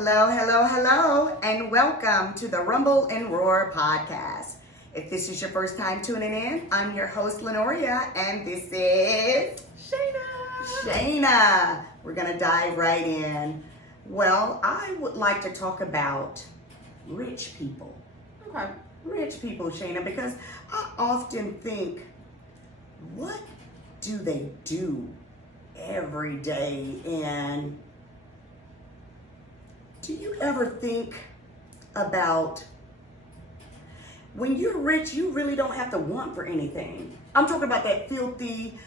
Hello, hello, hello, and welcome to the Rumble and Roar podcast. If this is your first time tuning in, I'm your host, Lenoria, and this is Shayna. We're going to dive right in. Well, I would like to talk about rich people. Okay. Rich people, Shayna, because I often think, what do they do every day? And do you ever think about when you're rich, you really don't have to want for anything? I'm talking about that filthy,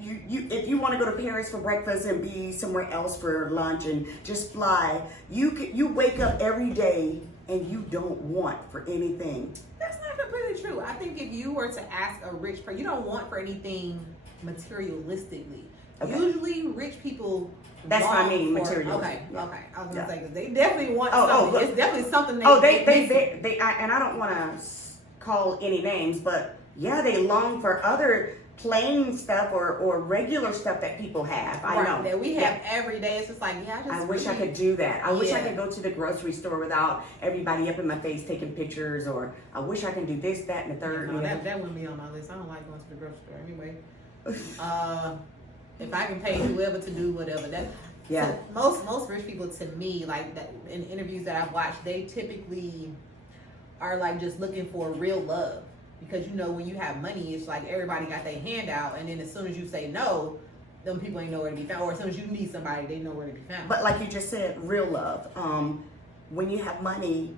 if you want to go to Paris for breakfast and be somewhere else for lunch and just fly, you wake up every day and you don't want for anything. That's not completely true. I think if you were to ask a rich person, you don't want for anything materialistically. Okay. Usually rich people That's what I mean, for, materialistic. Okay, okay. I was gonna Yeah. say, because they definitely want Oh, something. It's definitely something and I don't want to call any names, but yeah, they long for other plain stuff or regular stuff that people have. I know that we have every day. It's just like, I wish I could do that. I wish I Yeah. could go to the grocery store without everybody up in my face taking pictures, or I wish I can do this, that, and the third. No, that wouldn't be on my list. I don't like going to the grocery store anyway. If I can pay whoever to do whatever, that. Yeah. So most rich people, to me, like that in interviews that I've watched, they typically are like just looking for real love, because when you have money, it's like everybody got their hand out, and then as soon as you say no, them people ain't nowhere to be found. Or as soon as you need somebody, they know where to be found. But like you just said, real love. When you have money,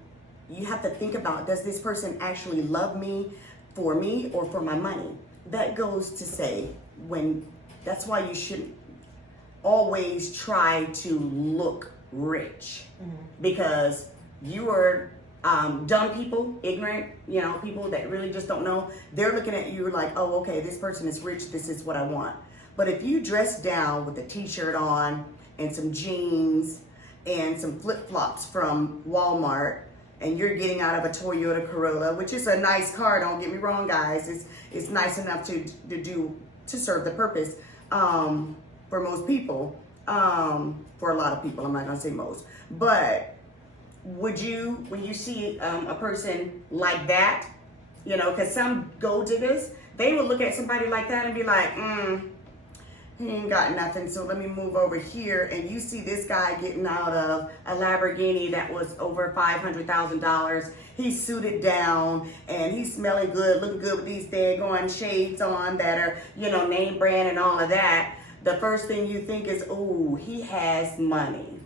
you have to think about, does this person actually love me or for my money? That goes to say, that's why you shouldn't always try to look rich, because you are dumb people, ignorant, people that really just don't know. They're looking at you like, oh, okay, this person is rich, this is what I want. But if you dress down with a t-shirt on and some jeans and some flip-flops from Walmart, and you're getting out of a Toyota Corolla, which is a nice car, don't get me wrong, guys. It's nice enough to serve the purpose for most people, for a lot of people. I'm not gonna say most, but would you, when you see a person like that, because some gold diggers, they will look at somebody like that and be like, he ain't got nothing, so let me move over here. And you see this guy getting out of a Lamborghini that was over $500,000. He's suited down and he's smelling good, looking good with these daggone shades on that are, name brand and all of that. The first thing you think is, oh, he has money.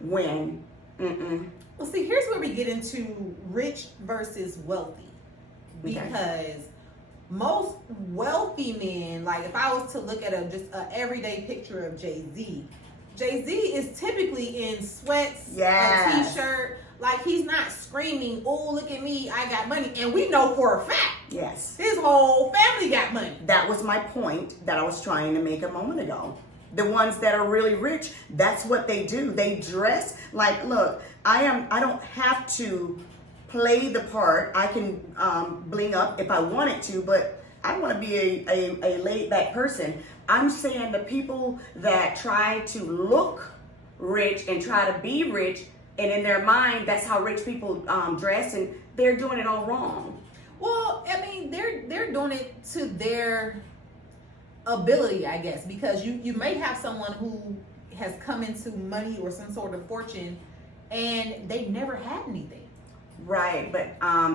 When, Well, see, here's where we get into rich versus wealthy. Because most wealthy men, like if I was to look at just an everyday picture of Jay-Z is typically in sweats, a t-shirt. Like, he's not screaming, oh, look at me, I got money. And we know for a fact, yes, his whole family got money. That was my point that I was trying to make a moment ago. The ones that are really rich, that's what they do. They dress like, look, I don't have to play the part. I can bling up if I wanted to, but I want to be a laid back person. I'm saying the people that try to look rich and try to be rich, and in their mind, that's how rich people dress, and they're doing it all wrong. Well, I mean, they're doing it to their ability, I guess, because you may have someone who has come into money or some sort of fortune and they never had anything. Right, but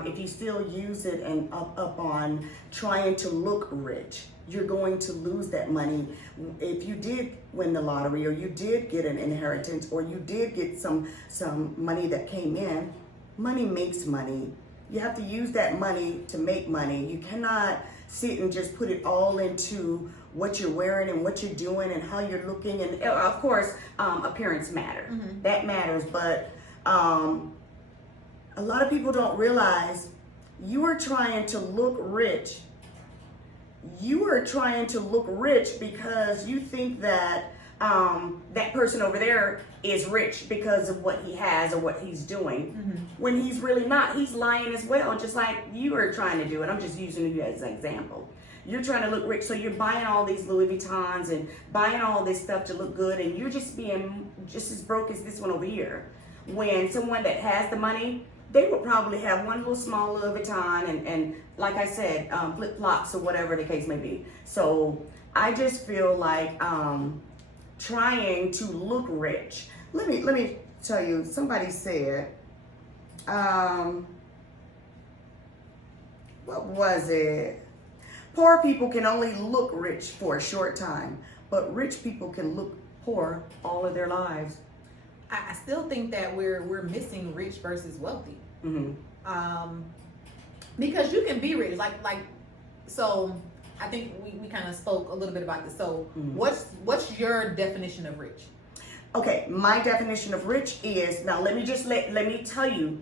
if you still use it and up on trying to look rich, you're going to lose that money. If you did win the lottery, or you did get an inheritance, or you did get some money that came in, money makes money. You have to use that money to make money. You cannot sit and just put it all into what you're wearing and what you're doing and how you're looking. And of course, appearance matters. That matters, but a lot of people don't realize you are trying to look rich. You are trying to look rich because you think that that person over there is rich because of what he has or what he's doing, when he's really not. He's lying as well, just like you are trying to do it. I'm just using you as an example. you're trying to look rich, so you're buying all these Louis Vuittons and buying all this stuff to look good, and you're just being just as broke as this one over here. When someone that has the money, they would probably have one little small Louis Vuitton and like I said, flip flops or whatever the case may be. So I just feel like trying to look rich. Let me tell you. Somebody said, what was it? Poor people can only look rich for a short time, but rich people can look poor all of their lives. I still think that we're missing rich versus wealthy. Mm-hmm. Because you can be rich, like so. I think we kind of spoke a little bit about this. So, what's your definition of rich? Okay, my definition of rich is, now let me tell you,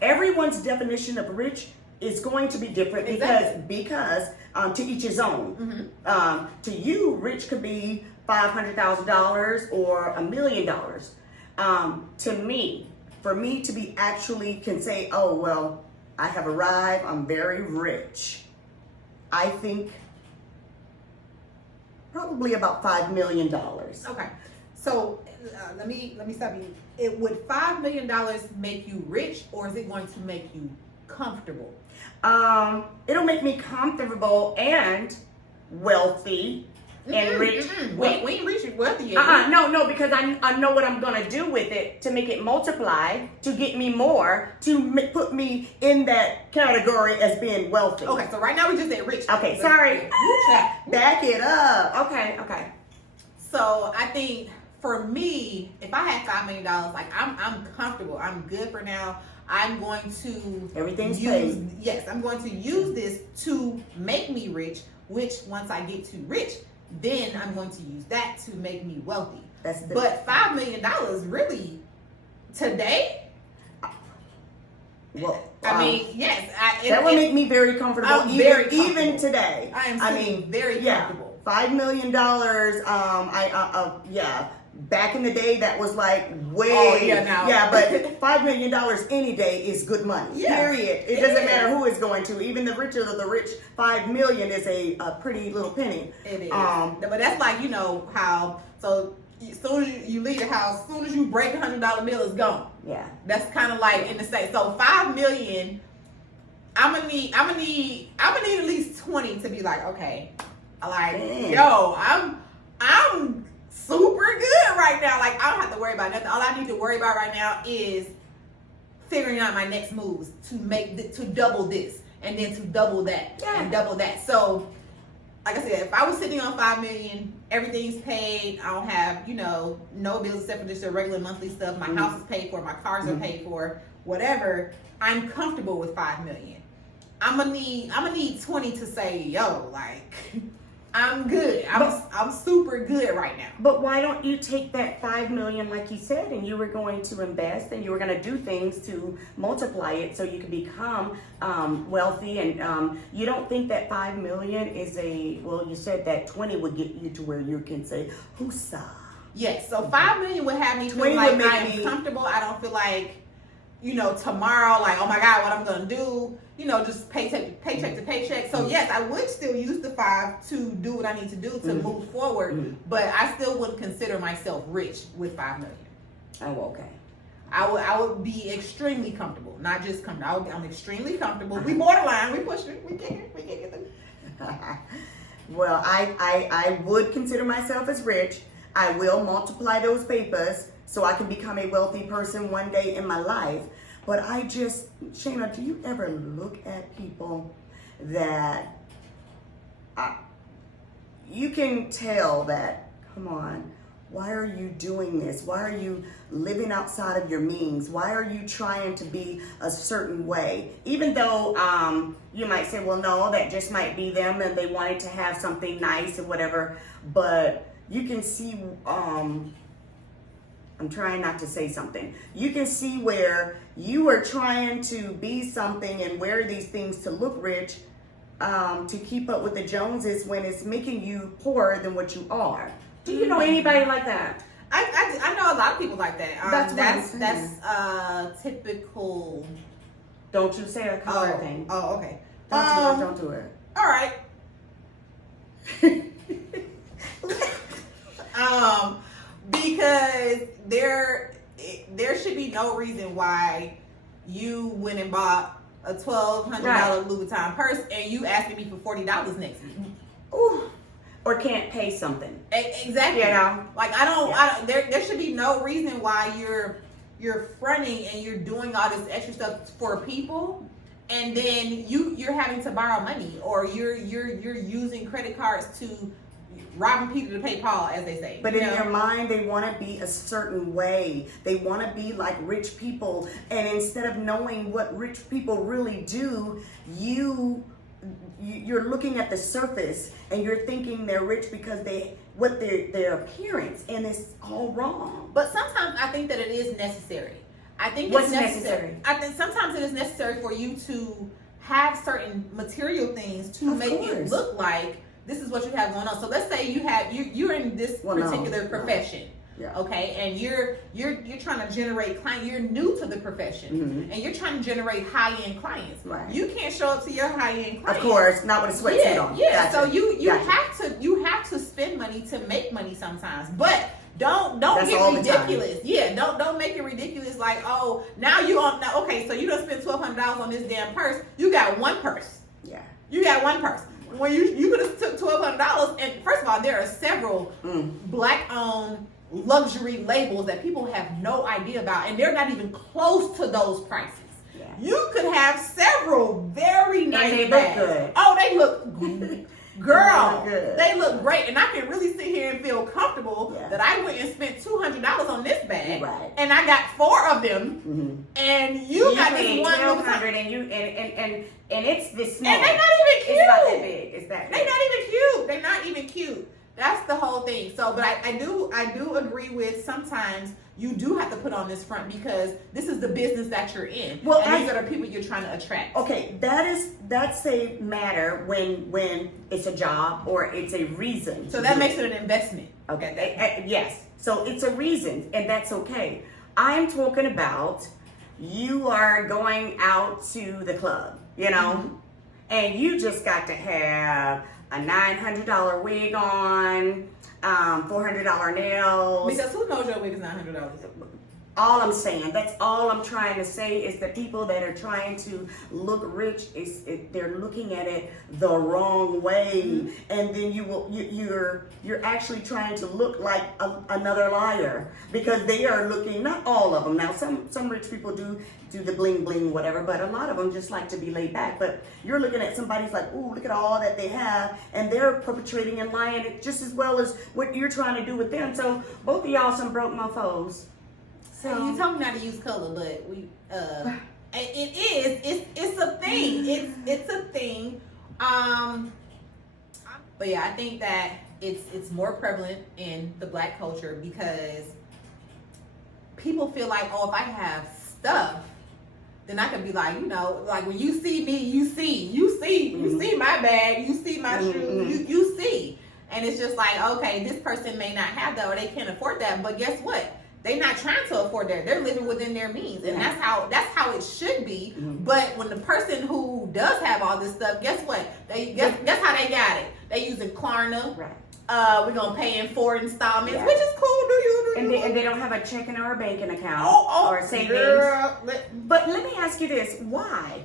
everyone's definition of rich is going to be different because to each his own. To you, rich could be $500,000 or $1 million. To me, for me to be actually can say, oh well, I have arrived, I'm very rich. I think probably about $5 million. Okay, so let me stop you. Would $5 million make you rich, or is it going to make you comfortable? It'll make me comfortable and wealthy and rich. We ain't reached wealthy yet. No, because I know what I'm gonna do with it to make it multiply, to get me more, to put me in that category as being wealthy. Okay, so right now we just said rich. Okay, sorry. Back it up. Okay. So I think for me, if I had $5 million, like I'm comfortable. I'm good for now. I'm going to everything's paid. Yes, I'm going to use this to make me rich. Which once I get too rich, then I'm going to use that to make me wealthy. But $5 million really today. Well, I mean, yes, that would make me very comfortable. Even today. I mean, very comfortable. $5 million. Back in the day, that was like way. Oh, yeah, now. Yeah, but $5 million any day is good money. Yeah, period. It doesn't matter who it's going to. Even the richer of the rich, $5 million is a pretty little penny. It is. But that's like, how. So as soon as you leave the house, as soon as you break $100 bill, it's gone. Yeah. That's kind of like in the state. So $5 million. I'm gonna need at least 20 to be like, okay, yo, I'm super good right now. Like, I don't have to worry about nothing. All I need to worry about right now is figuring out my next moves to double this and then to double that and double that. So, like I said, if I was sitting on $5 million, everything's paid. I don't have, no bills except for just the regular monthly stuff. My house is paid for. My cars are paid for. Whatever. I'm comfortable with $5 million. I'm gonna need 20 to say, yo, like, I'm good. I'm super good right now. But why don't you take that $5 million, like you said, and you were going to invest and you were going to do things to multiply it so you can become wealthy? And you don't think that $5 million is you said that 20 would get you to where you can say, "Hoosah." Yes. So $5 million would have me feel like I'm comfortable. I don't feel like, tomorrow, like, oh my God, what I'm gonna do. Just paycheck to paycheck. So yes, I would still use the 5 to do what I need to do to move forward, but I still wouldn't consider myself rich with $5 million. Oh, okay. I would be extremely comfortable, not just comfortable. I'm extremely comfortable. We borderline. We push it. We get it. Well, I would consider myself as rich. I will multiply those papers so I can become a wealthy person one day in my life. But Shayna, do you ever look at people that you can tell that, come on, why are you doing this? Why are you living outside of your means? Why are you trying to be a certain way? Even though you might say, well, no, that just might be them and they wanted to have something nice or whatever. But you can see, I'm trying not to say something. You can see where you are trying to be something and wear these things to look rich, to keep up with the Joneses when it's making you poorer than what you are. Do you know anybody like that? I know a lot of people like that. That's typical. Don't you say a color thing. Oh, okay. Don't do it. All right. Because there should be no reason why you went and bought a $1,200 Right. Louis Vuitton purse and you asking me for $40 next week. Ooh, or can't pay something. Exactly. You know? Like I don't there should be no reason why you're fronting and you're doing all this extra stuff for people, and then you're having to borrow money, or you're using credit cards to robbing people to pay Paul, as they say. But you in know? their mind, they want to be a certain way. They want to be like rich people. And instead of knowing what rich people really do, you're looking at the surface and you're thinking they're rich because their appearance, and it's all wrong. But sometimes I think that it is necessary. I think What's it's necessary. necessary? I think sometimes it is necessary for you to have certain material things to Of make it course. look like this is what you have going on. So let's say you're in this particular profession. Yeah. Okay, and you're trying to generate clients. You're new to the profession, and you're trying to generate high-end clients. Right. You can't show up to your high-end clients. Of course, not with a sweatsuit on. Yeah. Gotcha. So you Gotcha. have to spend money to make money sometimes, but don't That's all get the time. ridiculous. Yeah, don't make it ridiculous. Like, oh, now you on now. Okay, so you don't spend $1,200 on this damn purse. You got one purse. Yeah. You got one purse. When you could have took $1,200, and first of all, there are several black-owned luxury labels that people have no idea about, and they're not even close to those prices. Yeah. You could have several very nice they look bags. good. Oh, they look girl, They look good. they look great, and I can really sit here and feel comfortable Yeah. that I went and spent $200 on this bag, Right. and I got 4 of them, and you got this paid one. $1,200 and it's this small. And they're not even cute. It's not that big. It's that big. They're not even cute. They're not even cute. That's the whole thing. So, but I do agree with sometimes you do have to put on this front because this is the business that you're in. Well, and these are the people you're trying to attract. Okay, that's a matter when it's a job or it's a reason. So that makes it an investment. Okay. Yes. So it's a reason, and that's okay. I'm talking about you are going out to the club, you know, and you just got to have a $900 wig on, $400 nails. Because who knows your wig is $900? All I'm saying, that's all I'm trying to say is the people that are trying to look rich they're looking at it the wrong way, and then you're actually trying to look like another liar because they are looking. Not all of them. Now some rich people do the bling bling whatever, but a lot of them just like to be laid back. But you're looking at somebody's like, ooh, look at all that they have, and they're perpetrating and lying just as well as what you're trying to do with them. So both of y'all some broke mofos. So you told me not to use color, but it's a thing. It's a thing. But yeah, I think that it's more prevalent in the black culture because people feel like, oh, if I have stuff, then I could be like, you know, like when you see me, you see my bag, you see my shoes, you see. And it's just like, okay, this person may not have that or they can't afford that, but guess what? They're not trying to afford that. They're living within their means, and that's how it should be. But when the person who does have all this stuff, guess what? Guess how they got it. They using Klarna. Right. We're gonna pay in 4 installments, Yeah. which is cool. Do you? And they don't have a checking or a banking account or a savings. Girl, But let me ask you this: why?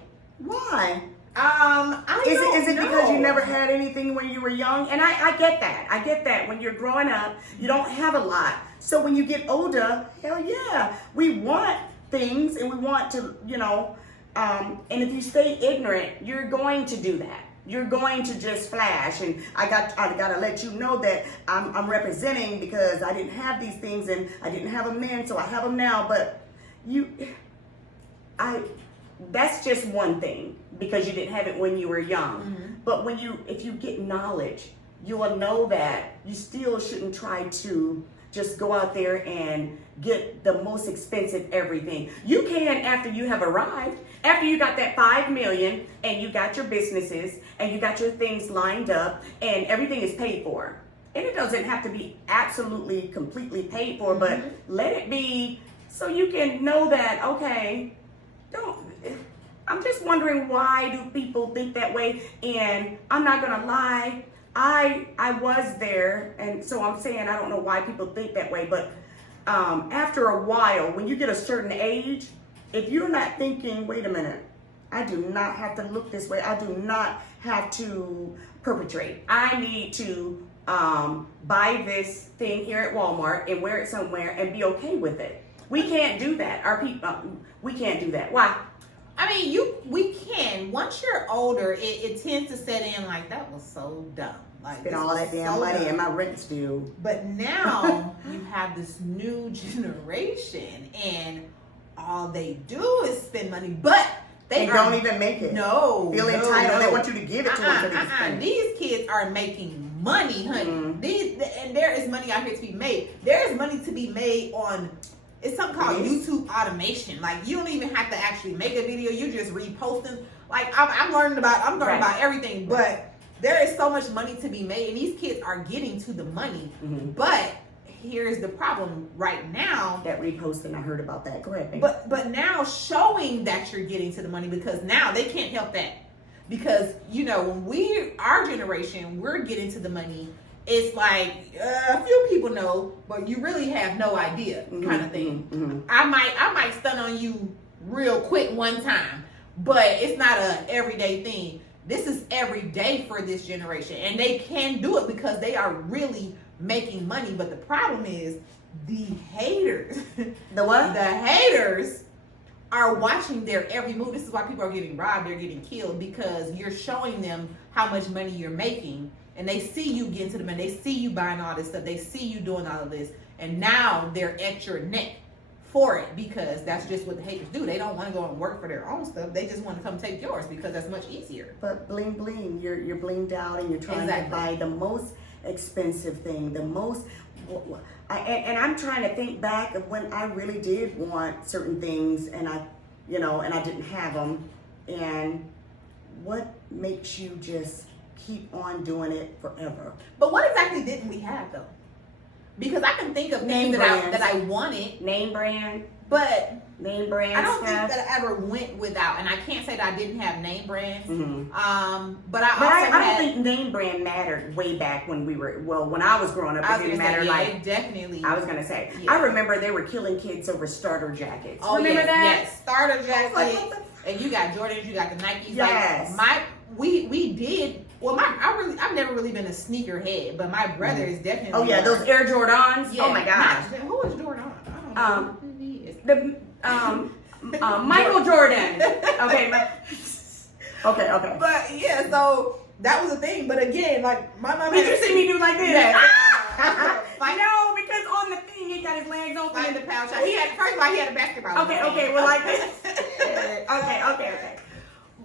I Is don't it know. because you never had anything when you were young? And I get that. I get that. When you're growing up, you don't have a lot. So when you get older, hell yeah, we want things and we want to, you know. And if you stay ignorant, you're going to do that. You're going to just flash. And I gotta let you know that I'm representing because I didn't have these things and I didn't have them then, so I have them now. But that's just one thing because you didn't have it when you were young. But if you get knowledge, you will know that you still shouldn't try to just go out there and get the most expensive everything. You can after you have arrived, after you got that $5 million and you got your businesses and you got your things lined up and everything is paid for. And it doesn't have to be absolutely completely paid for, but let it be so you can know that, okay, I'm just wondering, why do people think that way? And I'm not gonna lie, I was there, and so I'm saying I don't know why people think that way, but after a while, when you get a certain age, if you're not thinking, wait a minute, I do not have to look this way. I do not have to perpetrate. I need to buy this thing here at Walmart and wear it somewhere and be okay with it. We can't do that. Our people, we can't do that. Why? I mean, we can. Once you're older, it tends to set in like, that was so dumb. Like, Spend all that damn money and my rent's due. But now you have this new generation, and all they do is spend money, but they don't even make it. No, feel entitled. They want you to give it to them so they can spend it. These kids are making money, honey. And there is money out here to be made. There is money to be made on. It's something called YouTube automation. Like, you don't even have to actually make a video. You just reposting. Like, I'm learning about everything. But there is so much money to be made, and these kids are getting to the money. But here's the problem right now. That reposting, I heard about that. Go ahead, baby. But now showing that you're getting to the money, because now they can't help that. Because, when our generation, we're getting to the money, it's like a few people know, but you really have no idea, kind of thing. I might stun on you real quick one time, but it's not a everyday thing. This is every day for this generation, and they can do it because they are really making money. But the problem is the haters. The what? The haters are watching their every move. This is why people are getting robbed, they're getting killed, because you're showing them how much money you're making. And they see you getting to them, and they see you buying all this stuff. They see you doing all of this. And now they're at your neck for it, because that's just what the haters do. They don't want to go and work for their own stuff. They just want to come take yours because that's much easier. But bling bling, you're blinged out, and you're trying to buy the most expensive thing, the most. And I'm trying to think back of when I really did want certain things, and I didn't have them. And what makes you just keep on doing it forever? But what exactly didn't we have, though? Because I can think of things that I wanted. Name brand. But name brand I don't stuff. think that I ever went without, and I can't say that I didn't have name brands. But I don't think name brand mattered way back when when I was growing up. It didn't matter. It definitely. I was gonna say. Yeah. I remember they were killing kids over starter jackets. Oh, remember that? Yes, starter jackets. And you got Jordans, you got the Nikes. Yes. Like we did. Well, I've never really been a sneaker head, but my brother is definitely. Oh yeah, those Air Jordans. Yeah, oh my gosh. Who is Jordan? I don't know who he is. Michael Jordan. Okay. Okay. But yeah, so that was a thing. But again, like my mom. Did you see me do like this? Yeah. No, because on the thing he got his legs open. Like the pouch. First of all, he had a basketball. Okay, well like this. Okay.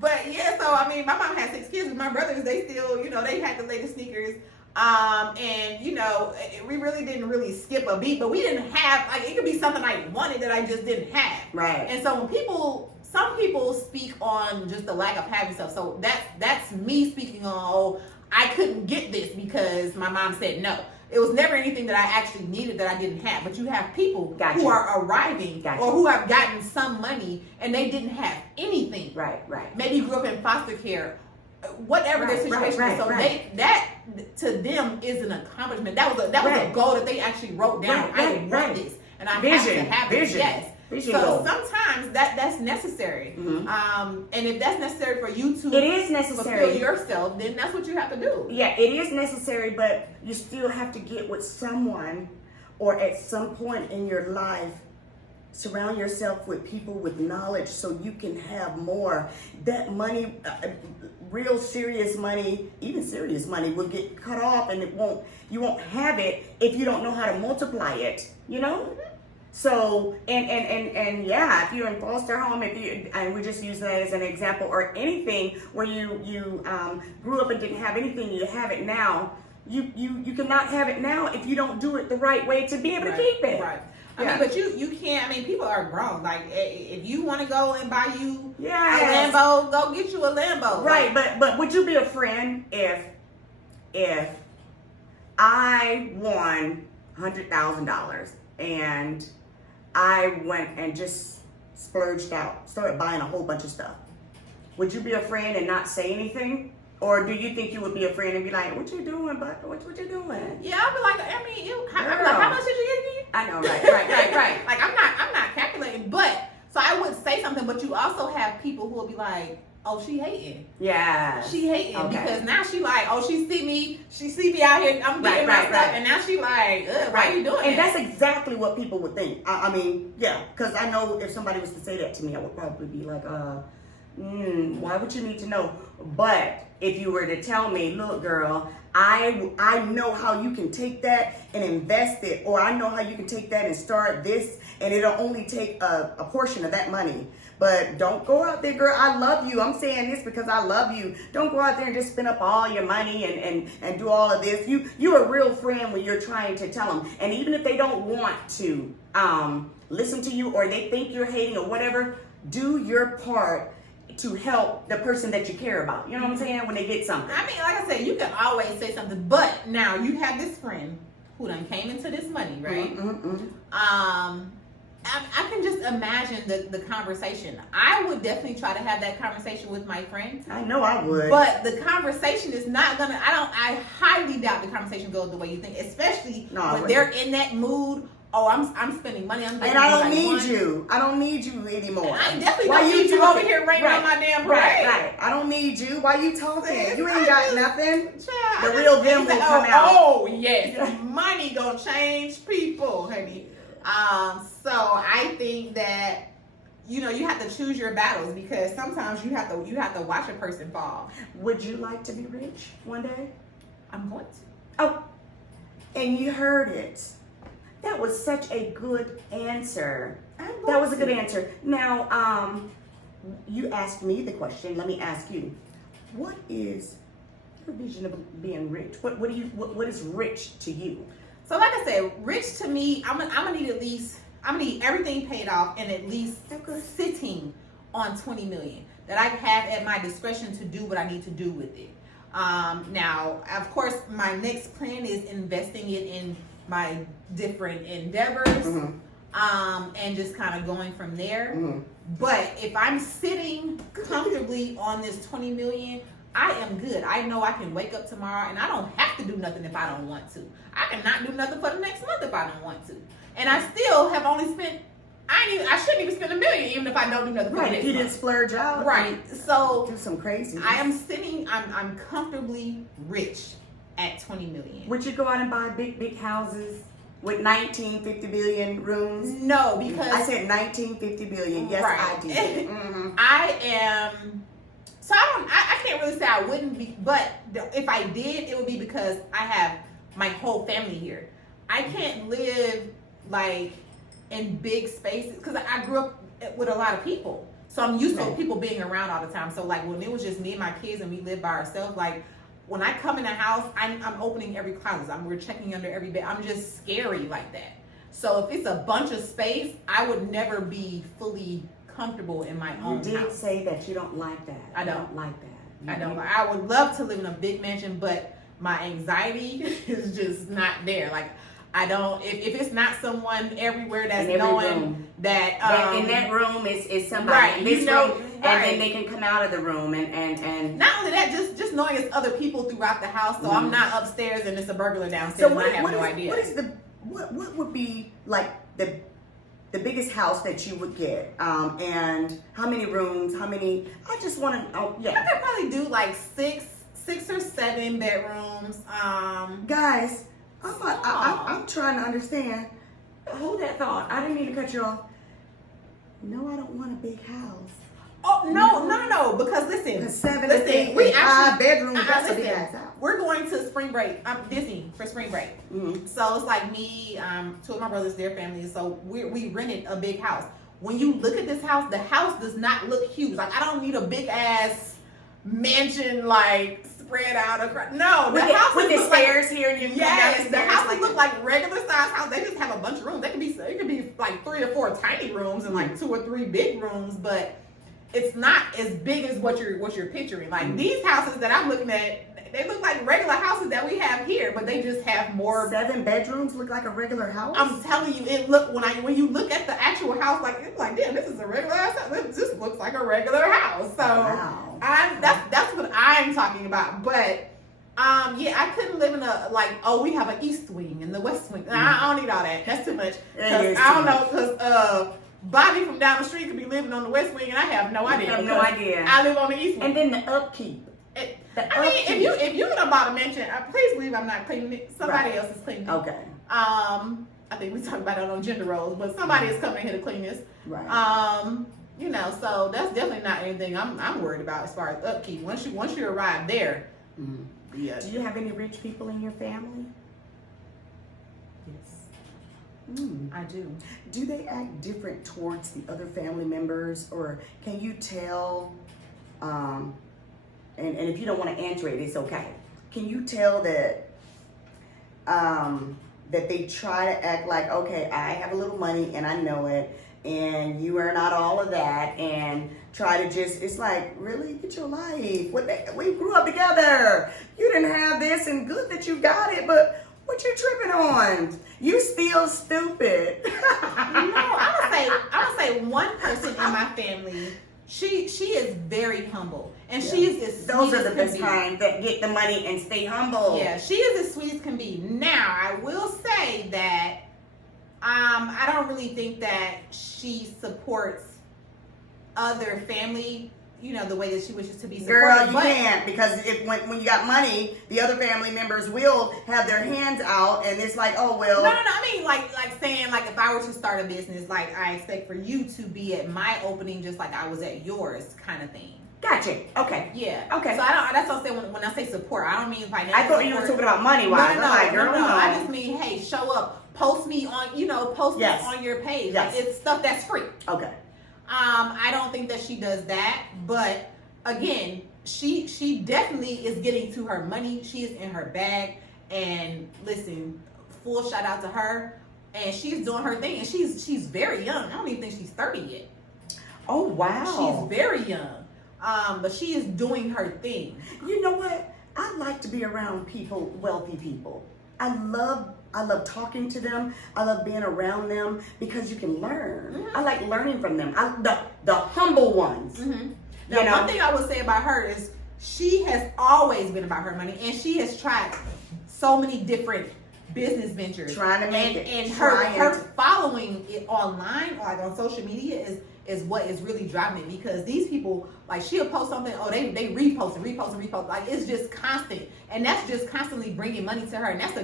But yeah, so I mean, my mom had 6 kids, but my brothers, they still, they had the latest sneakers. And we really didn't really skip a beat, but we didn't have, like, it could be something I wanted that I just didn't have. Right. And so when some people speak on just the lack of having stuff. So that's me speaking on, I couldn't get this because my mom said no. It was never anything that I actually needed that I didn't have. But you have people who are arriving or who have gotten some money and they didn't have anything. Right. Maybe grew up in foster care, whatever their situation is. So that to them is an accomplishment. That was a goal that they actually wrote down. I want this, and I have to have it. Yes. So sometimes that's necessary. And if that's necessary for you to fulfill yourself, then that's what you have to do. Yeah, it is necessary, but you still have to get with someone, or at some point in your life, surround yourself with people with knowledge so you can have more. That money, real serious money, even serious money, will get cut off, and you won't have it if you don't know how to multiply it. So, and yeah, if you're in foster home, and we just use that as an example, or anything where you grew up and didn't have anything, you have it now. You cannot have it now if you don't do it the right way to be able to keep it. Right. I mean, but you can't. I mean, people are grown. Like, if you want to go and buy you a Lambo, go get you a Lambo. Right. But would you be a friend if I won $100,000 and I went and just splurged out, started buying a whole bunch of stuff? Would you be a friend and not say anything? Or do you think you would be a friend and be like, what you doing, Buck? What you doing? Yeah, I'll be like, I mean, how much did you give me? I know, right. Like I'm not calculating, but so I would say something, but you also have people who will be like, oh, she hating. Yeah. She hating Okay. because now she like, oh, she see me out here, I'm getting my stuff, and now she like, why are you doing And that? that's exactly what people would think. I mean, yeah, because I know if somebody was to say that to me, I would probably be like, why would you need to know? But if you were to tell me, look, girl, I know how you can take that and invest it, or I know how you can take that and start this, and it'll only take a portion of that money. But don't go out there, girl. I love you. I'm saying this because I love you. Don't go out there and just spend up all your money and do all of this. You're a real friend when you're trying to tell them. And even if they don't want to listen to you, or they think you're hating or whatever, do your part to help the person that you care about. You know what I'm saying? When they get something. I mean, like I said, you can always say something, but now you have this friend who done came into this money, right? I can just imagine the conversation. I would definitely try to have that conversation with my friend. I know I would. But the conversation is not gonna, I highly doubt the conversation goes the way you think, especially when they're in that mood. Oh, I'm spending money. And I don't need you. I don't need you anymore. I definitely don't need you over here raining on my damn parade. Right. I don't need you. Why you talking? You ain't got nothing. Child, The real them will come out. Oh yes, money gonna change people, honey. So I think that you have to choose your battles, because sometimes you have to watch a person fall. Would you like to be rich one day? I'm going to. Oh, and you heard it. That was such a good answer. That was a good answer. Now, you asked me the question. Let me ask you. What is your vision of being rich? What is rich to you? So like I said, rich to me, I'm gonna need everything paid off and at least sitting on 20 million that I have at my discretion to do what I need to do with it. Now, of course, my next plan is investing it in my different endeavors, and just kind of going from there. But if I'm sitting comfortably on this 20 million, I am good. I know I can wake up tomorrow and I don't have to do nothing if I don't want to. I cannot do nothing for the next month if I don't want to. And I still have only spent, I shouldn't even spend $1 million even if I don't do nothing for the next month. You didn't splurge out. Right. So do some crazy. I am sitting, I'm comfortably rich at 20 million. Would you go out and buy big houses with 50 billion rooms? No, because I said 50 billion. Yes, right. I did. I am. So I can't really say I wouldn't be, but if I did, it would be because I have my whole family here. I can't live like in big spaces because I grew up with a lot of people. So I'm used to people being around all the time. So like when it was just me and my kids and we lived by ourselves, like when I come in the house, I'm opening every closet. We're checking under every bed. I'm just scary like that. So if it's a bunch of space, I would never be fully comfortable in my own house. You did say that you don't like that. I don't like that. I don't. I would love to live in a big mansion, but my anxiety is just not there. Like I don't. If it's not someone everywhere that's knowing that in that room is somebody right, in this right. room, and then they can come out of the room and not only that, just knowing it's other people throughout the house. So I'm not upstairs and it's a burglar downstairs. So I have no idea. What would be like the biggest house that you would get, and how many rooms? How many? I just want to. Oh, yeah. I could probably do like six or 7 bedrooms. Guys, I'm trying to understand. Hold that thought. I didn't mean to cut you off. No, I don't want a big house. Oh no! Because listen, 7 to 8, we 5 bedrooms. That's a big listen, ass house. We're going to spring break. Disney for spring break. So it's like me, 2 of my brothers, their families. So we rented a big house. When you look at this house, the house does not look huge. Like I don't need a big ass mansion like spread out across. No, the house with the stairs here. And yes, the houses look like regular size houses. They just have a bunch of rooms. It could be like 3 or 4 tiny rooms and like 2 or 3 big rooms, but it's not as big as what you're picturing. Like these houses that I'm looking at, they look like regular houses that we have here, but they just have more. 7 bedrooms look like a regular house. I'm telling you, it look when you look at the actual house, like it's like, damn, this is a regular house. This just looks like a regular house. So Wow. that's what I'm talking about. But yeah, I couldn't live in a we have an east wing and the west wing. I don't need all that. That's too much. It is I don't too know because Bobby from down the street could be living on the west wing and I have no idea. I have no idea. I live on the east wing. And then the upkeep. I mean, if you gonna bought a mansion, please believe I'm not cleaning it. Somebody else is cleaning it. Okay. I think we talked about it on gender roles, but somebody is coming here to clean this. Right. So that's definitely not anything I'm worried about as far as upkeep. Once you arrive there, yeah. Do you have any rich people in your family? Yes, I do. Do they act different towards the other family members, or can you tell? And if you don't want to answer it, it's okay. Can you tell that that they try to act like, okay, I have a little money and I know it, and you are not all of that, and try to just, it's like, really, get your life. We grew up together. You didn't have this, and good that you got it, but what you tripping on? You still stupid. I'm gonna say one person in my family. She is very humble, and she is as Those sweet are the as can best be. kind that get the money and stay humble. Yeah, she is as sweet as can be. Now, I will say that I don't really think that she supports other family, the way that she wishes to be supported. Girl, you can't, because when you got money, the other family members will have their hands out, and it's like, oh well. No. I mean, like saying, if I were to start a business, I expect for you to be at my opening just like I was at yours, kind of thing. Gotcha. Okay. Yeah. Okay. So that's what I'm saying when I say support. I don't mean financial. I thought you were talking about money wise. No. I just mean, hey, show up, post me on, post Yes. this on your page. Yes. Like, it's stuff that's free. Okay. I don't think that she does that, but again, she definitely is getting to her money. She is in her bag, and listen, full shout out to her, and she's doing her thing, and she's very young. I don't even think she's 30 yet. Oh wow. She's very young, but she is doing her thing. You know what? I like to be around people, wealthy people. I love talking to them. I love being around them because you can learn. Mm-hmm. I like learning from them. The humble ones. Mm-hmm. Now, one thing I would say about her is she has always been about her money, and she has tried so many different business ventures. Trying to make it. And her following it online, or on social media, is what is really driving it, because these people, she'll post something, they repost and like it's just constant, and that's just constantly bringing money to her, and that's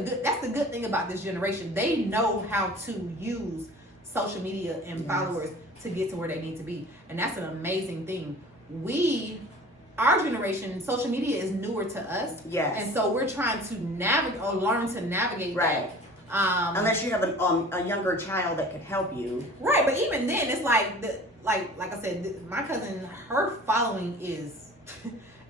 the good thing about this generation. They know how to use social media and followers to get to where they need to be, and that's an amazing thing. Our generation, social media is newer to us, and so we're trying to learn to navigate right. that. Unless you have a younger child that can help you. Right, but even then, it's like I said, my cousin, her following is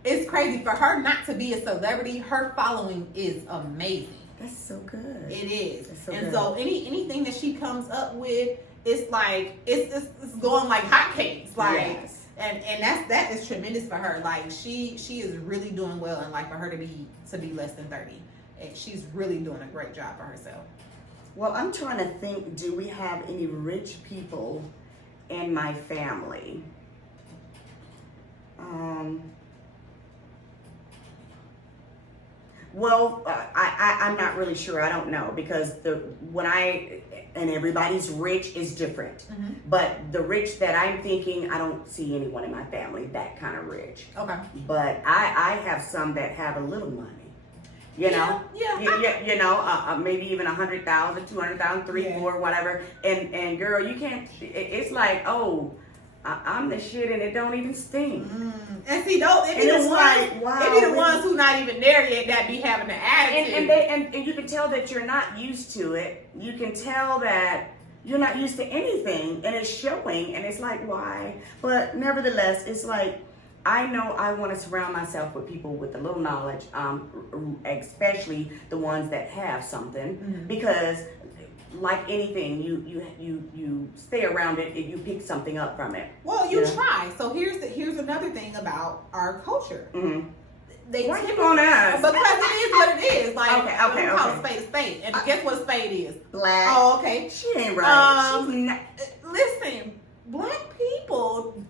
it's crazy. For her not to be a celebrity, her following is amazing. That's so good. It is. That's so and good. so anything that she comes up with, it's like it's going like hotcakes. Yes. And that is tremendous for her. Like she is really doing well, and for her to be less than 30. And she's really doing a great job for herself. Well, I'm trying to think, do we have any rich people in my family? Well, I'm not really sure. I don't know, because and everybody's rich is different. Mm-hmm. But the rich that I'm thinking, I don't see anyone in my family that kind of rich. Okay. But I have some that have a little money. You know, maybe even 100,000, 200,000, 300,000, 400,000, whatever. And girl, you can't. It's like, oh, I'm the shit, and it don't even stink. And see, it be the ones who not even there yet that be having the attitude. And you can tell that you're not used to it. You can tell that you're not used to anything, and it's showing. And it's like, why? But nevertheless, it's like, I know I want to surround myself with people with a little knowledge, especially the ones that have something, because like anything, you stay around it and you pick something up from it. Well, you Yeah. try. So here's another thing about our culture. Mm-hmm. They Why you typically- on us? Because it is what it is. Like, Okay, we call okay. a spade a spade. And guess what a spade is? Black. Oh, okay. She ain't right. She's not. Listen, black people.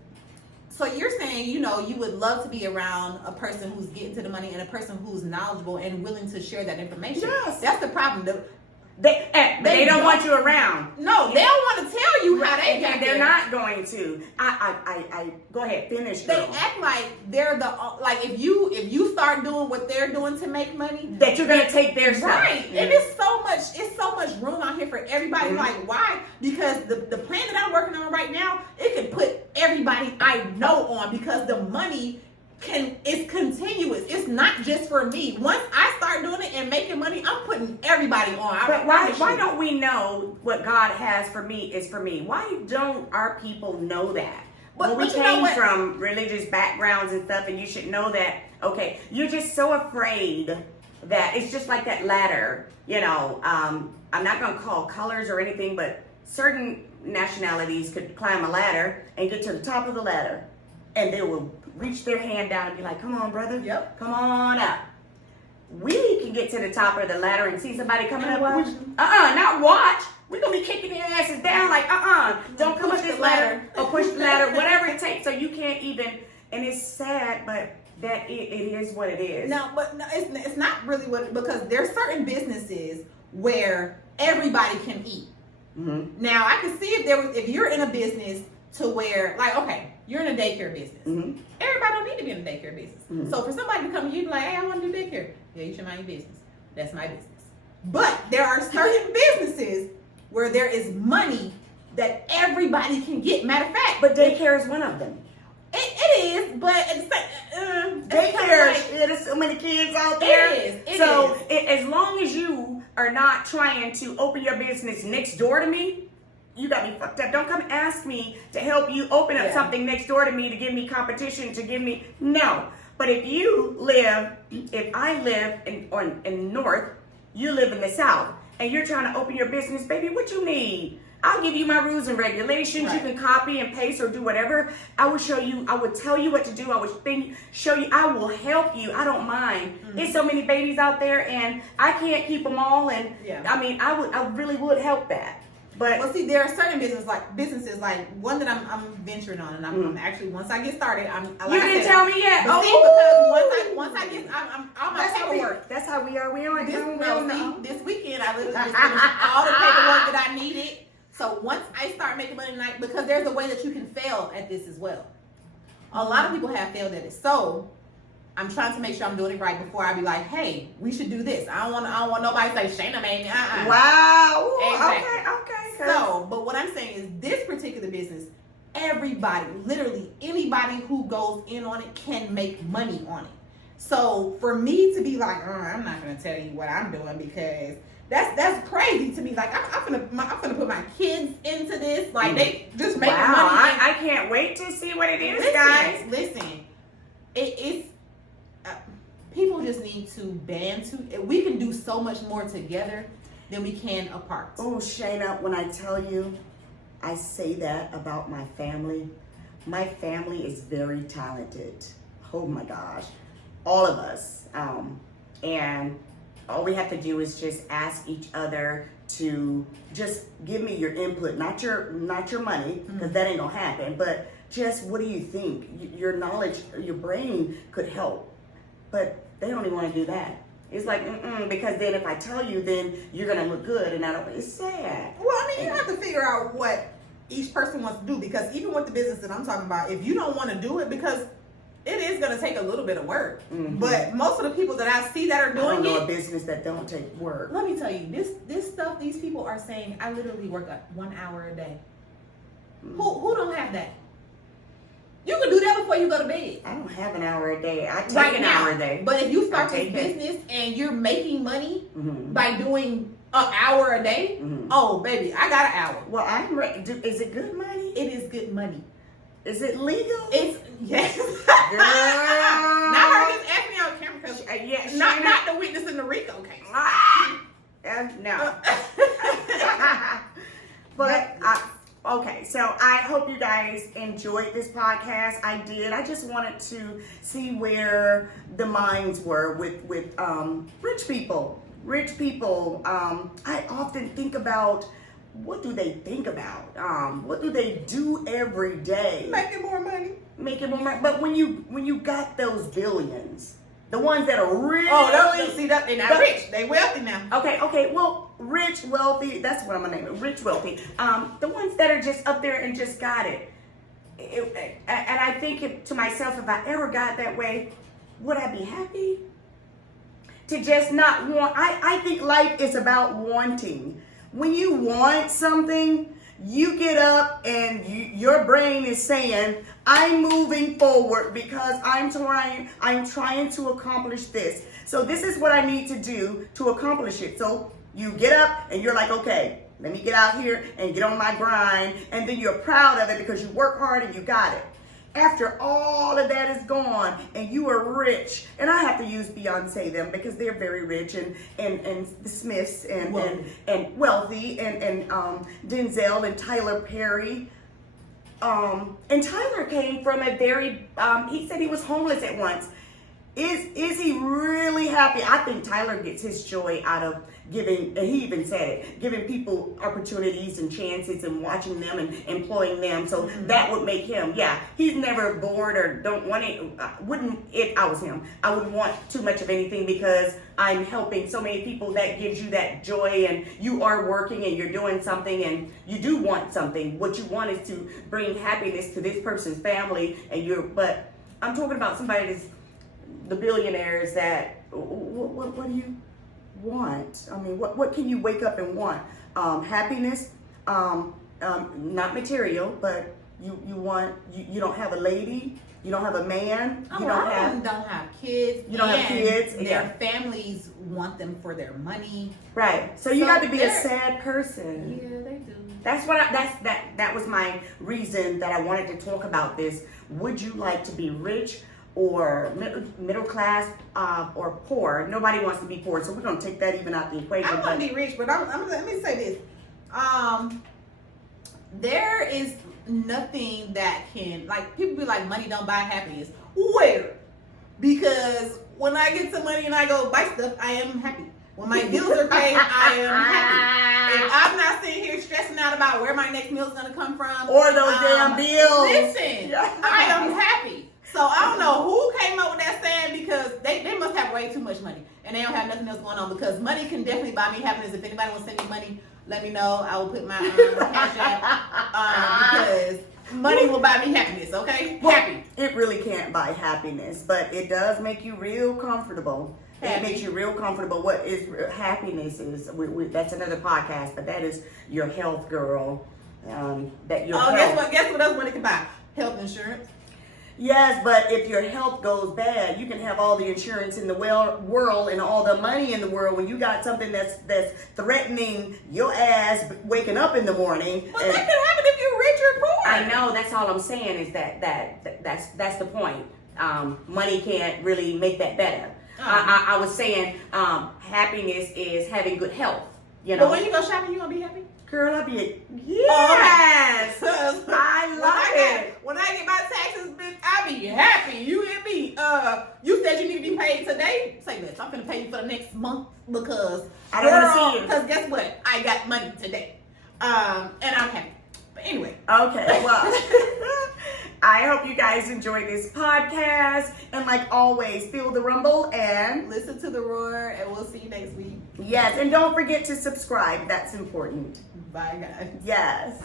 So you're saying, you know, you would love to be around a person who's getting to the money and a person who's knowledgeable and willing to share that information. Yes. That's the problem. But they don't want you around. No, they don't want to tell you how they got They're there. not going to. I go ahead, finish. They Girl. act like they're the like if you start doing what they're doing to make money, That you're gonna take their stuff. right? And it's so much room out here for everybody. Mhm. Like why? Because the plan that I'm working on right now, it can put everybody I know on because the money it's continuous. It's not just for me. Once I start doing it and making money, I'm putting everybody on. I But promise why you. don't we know what God has for me is for me? Why don't our people know that? But We you know came what? from religious backgrounds and stuff, and you should know that. Okay, you're just so afraid that it's just like that ladder. You know, I'm not gonna call colors or anything, but certain nationalities could climb a ladder and get to the top of the ladder, and they will reach their hand down and be like, "Come on, brother. Yep. Come on up." We can get to the top of the ladder and see somebody coming And up. watch. Not watch. We're gonna be kicking their asses down like, don't come Push up this the ladder ladder. or push the ladder, whatever it takes. So you can't even. And it's sad, but that it is what it is. No, but no, it's not really what because there's certain businesses where everybody can eat. Mm-hmm. Now I can see if you're in a business to where like okay, you're in a daycare business. Mm-hmm. Everybody don't need to be in a daycare business. Mhm. So for somebody to come to you and be like, hey, I want to do daycare. Yeah, you should mind your business. That's my business. But there are certain businesses where there is money that everybody can get. Matter of fact, But daycare is one of them. it is, but at the same Daycare, like, there's so many kids out there. It so is. as long as you are not trying to open your business next door to me, you got me fucked up. Don't come ask me to help you open up Yeah. something next door to me to give me competition, to give me, no. But if I live in north, you live in the south, and you're trying to open your business, baby, what you need? I'll give you my rules and regulations. Right. You can copy and paste or do whatever. I will show you. I will tell you what to do. I will show you. I will help you. I don't mind. Mm-hmm. There's so many babies out there, and I can't keep them all. And Yeah. I mean, I really would help that. But Well, see, there are certain businesses like one that I'm venturing on, and I'm actually once I get started, like you I didn't said, tell me yet. But see, because once I get, I'm all my That's how we paperwork. That's how we are. We don't See, this weekend I literally just finished all the paperwork that I needed. So once I start making money tonight, because there's a way that you can fail at this as well. A lot of people have failed at it. So I'm trying to make sure I'm doing it right before I be like, hey, we should do this. I don't want nobody to say Shayna made me. Wow. Ooh, Exactly. Okay. So, but what I'm saying is this particular business, everybody, literally anybody who goes in on it can make money on it. So for me to be like, I'm not gonna tell you what I'm doing because that's crazy to me. Like I'm gonna put my kids into this. Like they just making money. I can't wait to see what it is, guys. Listen, it's people just need to band to. We can do so much more together than we can apart. Oh, Shayna, when I tell you, I say that about my family. My family is very talented. Oh my gosh, all of us. And all we have to do is just ask each other to just give me your input, not your money, because that ain't gonna happen. But just what do you think? Your knowledge, your brain could help, but they don't even want to do that. It's like, because then if I tell you, then you're gonna look good, and I don't. It's sad. Well, I mean, you have to figure out what each person wants to do because even with the business that I'm talking about, if you don't want to do it, because it is going to take a little bit of work. Mhm. But most of the people that I see that are I don't doing know a it, business that don't take work. let me tell you, this stuff, these people are saying, I literally work 1 hour a day. Who don't have that? You can do that before you go to bed. I don't have an hour a day. I take Right an now. hour a day. But if you start I this take it. business and you're making money Mhm. by doing an hour a day, Mhm. oh, baby, I got an hour. Well, I'm ready. Is it good money? It is good money. Is it legal? It's, yes. Girl. Not her just asking me on camera because Yeah, not the witness in the RICO case. No. So I hope you guys enjoyed this podcast. I did. I just wanted to see where the minds were with rich people. Rich people. I often think about, what do they think about? What do they do every day? Making more money. Making more money. But when you got those billions, the ones that are really They're not rich. They wealthy now. Okay. Well, rich, wealthy. That's what I'm gonna name it. Rich, wealthy. The ones that are just up there and just got it. And I think to myself, if I ever got that way, would I be happy? To just not want. I think life is about wanting. When you want something, you get up and your brain is saying, I'm moving forward because I'm trying to accomplish this. So this is what I need to do to accomplish it. So you get up and you're like, okay, let me get out here and get on my grind. And then you're proud of it because you work hard and you got it. After all of that is gone and you are rich, and I have to use Beyonce them because they're very rich, and the Smiths and wealthy and Denzel and Tyler Perry. And Tyler came from a very he said he was homeless at once. Is he really happy? I think Tyler gets his joy out of giving, and he even said it, giving people opportunities and chances and watching them and employing them. So that would make him, he's never bored or don't want it. If I was him, I wouldn't want too much of anything because I'm helping so many people. That gives you that joy, and you are working and you're doing something and you do want something. What you want is to bring happiness to this person's family, but I'm talking about somebody that's the billionaires that, what do you want? I mean, what can you wake up and want? Happiness, not material, but you don't have a lady, you don't have a man, don't have kids. You don't have kids. Their families want them for their money. Right. So you got to be a sad person. Yeah, they do. That's what that was my reason that I wanted to talk about this. Would you like to be rich or middle class, or poor? Nobody wants to be poor, so we're gonna take that even out the equation. I want to be rich, but let me say this: there is nothing that can, like, people be like, money don't buy happiness. Where? Because when I get some money and I go buy stuff, I am happy. When my bills are paid, I am happy. If I'm not sitting here stressing out about where my next meal is gonna come from, or those damn bills, listen, I am happy. So I don't know who came up with that saying, because they must have way too much money and they don't have nothing else going on, because money can definitely buy me happiness. If anybody wants to send me money, let me know. I will put my cash app, because money will buy me happiness, okay? Well, happy. It really can't buy happiness, but it does make you real comfortable. Happy. It makes you real comfortable. What is happiness is, that's another podcast, but that is your health, girl. That your health. Guess what else money can buy? Health insurance. Yes, but if your health goes bad, you can have all the insurance in the world and all the money in the world. When you got something that's threatening your ass waking up in the morning. But that can happen if you're rich or poor. I know. That's all I'm saying is that's the point. Money can't really make that better. I was saying happiness is having good health. You know. But when you go shopping, you gonna be happy? Girl, I'll be yes. I love it. When I get my taxes, bitch, I'll be happy. You hear me? You said you need to be paid today. Say this. I'm gonna pay you for the next month because I don't want to see you. Because guess what? I got money today. And I'm happy. But anyway. Okay. Well, I hope you guys enjoyed this podcast, and like always, feel the rumble and listen to the roar, and we'll see you next week. Yes, and don't forget to subscribe. That's important. Bye, guys. Yes.